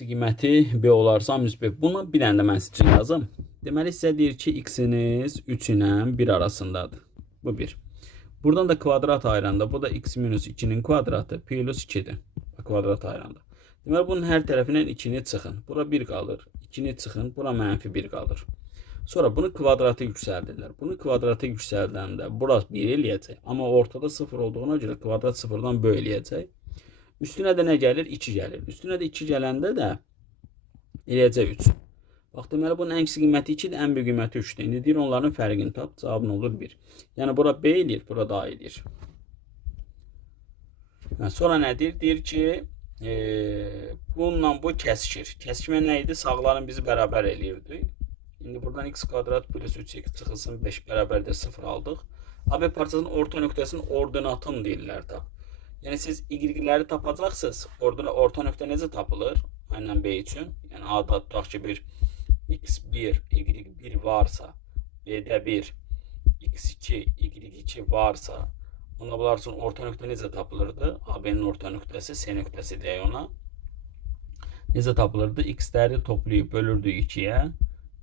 X qiyməti B olarsa müsbət. Bunu bir dənə də mən sizə üçün yazım. Deməli sizə deyir ki, x-iniz 3 ilə 1 arasındadır. Bu 1. Buradan da kvadrat ayıranda bu da x minus 2'nin kvadratı plus 2'dir. Kvadrat ayıranda. Deməli bunun hər tərəfindən 2'ni çıxın. Bura 1 qalır. 2'ni çıxın. Bura mənfi 1 qalır. Sonra bunu kvadratı yüksəldirlər. Bunu kvadratı yüksəldəndə burası 1 eləyəcək. Amma ortada 0 olduğuna görə kvadrat 0-dan böyük eləyəcək. Üstünə də nə gəlir? 2 gəlir. Üstünə də 2 gələndə də eləyəcək 3. Bax, deməli bunun ən kiçik qiyməti 2-dir, ən böyük qiyməti 3-dür. İndi deyir onların fərqini tap, cavabın olur 1. Yəni bura B eləyir, bura da A eləyir. Sonra nədir? Deyir ki, bununla bu kəsikir. Kəsikmə nə idi? Sağların bizi bərabər eləyirdi. İndi buradan x kvadrat plus 3x çıxılsın 5 bərabərdə 0 aldıq. AB parçasının orta nöqtəsinin ordinatını deyirlər tap. Yəni siz y-ləri tapacaqsınız. Orta nöqtə necə tapılır? Aynen B üçün. Yəni A-da tutaq ki bir x1, y1 varsa, B'də 1, x2, y2 varsa, onda bunlar üçün orta nöqtə necə tapılırdı? AB'nin orta nöqtəsi, C nöqtəsi deyək ona. Necə tapılırdı? X-ləri toplayıb bölürdü 2-yə,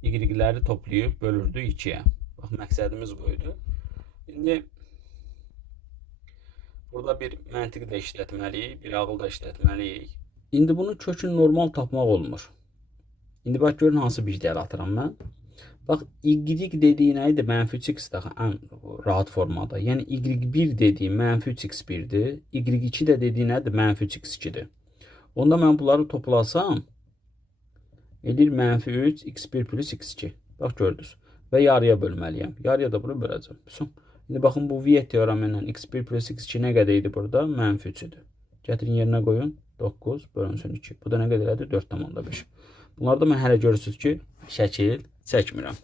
y-ləri toplayıb bölürdü 2-yə. Bax, məqsədimiz buydu. İndi burada bir məntiq də işlətməliyik, bir ağıl da işlətməliyik. İndi bunu kökün normal tapmaq olmur. İndi bax, görün hansı bir dəl atıram mən. Bax, y dediyi nə idi? Mənfi 3x daha ən rahat formada. Yəni y1 dediyi mənfi 3x1'dir. y2 də dediyi nədir? Mənfi 3x2'dir. Onda mən bunları toplasam, edir mənfi 3 x1 plus x2. Bax, gördünüz. Və yarıya bölməliyəm. Yarıya da bunu böləcəm. İndi baxın, bu Viet teoremi ilə x1 plus x2 nə qədər idi burada? Mənfi 3'üdür. Gətirin yerinə qoyun. 9 bölünsün 2. Bu da nə qədərdir? 4,5. Bunlarda mən hələ görürsünüz ki, şəkil çəkmirəm.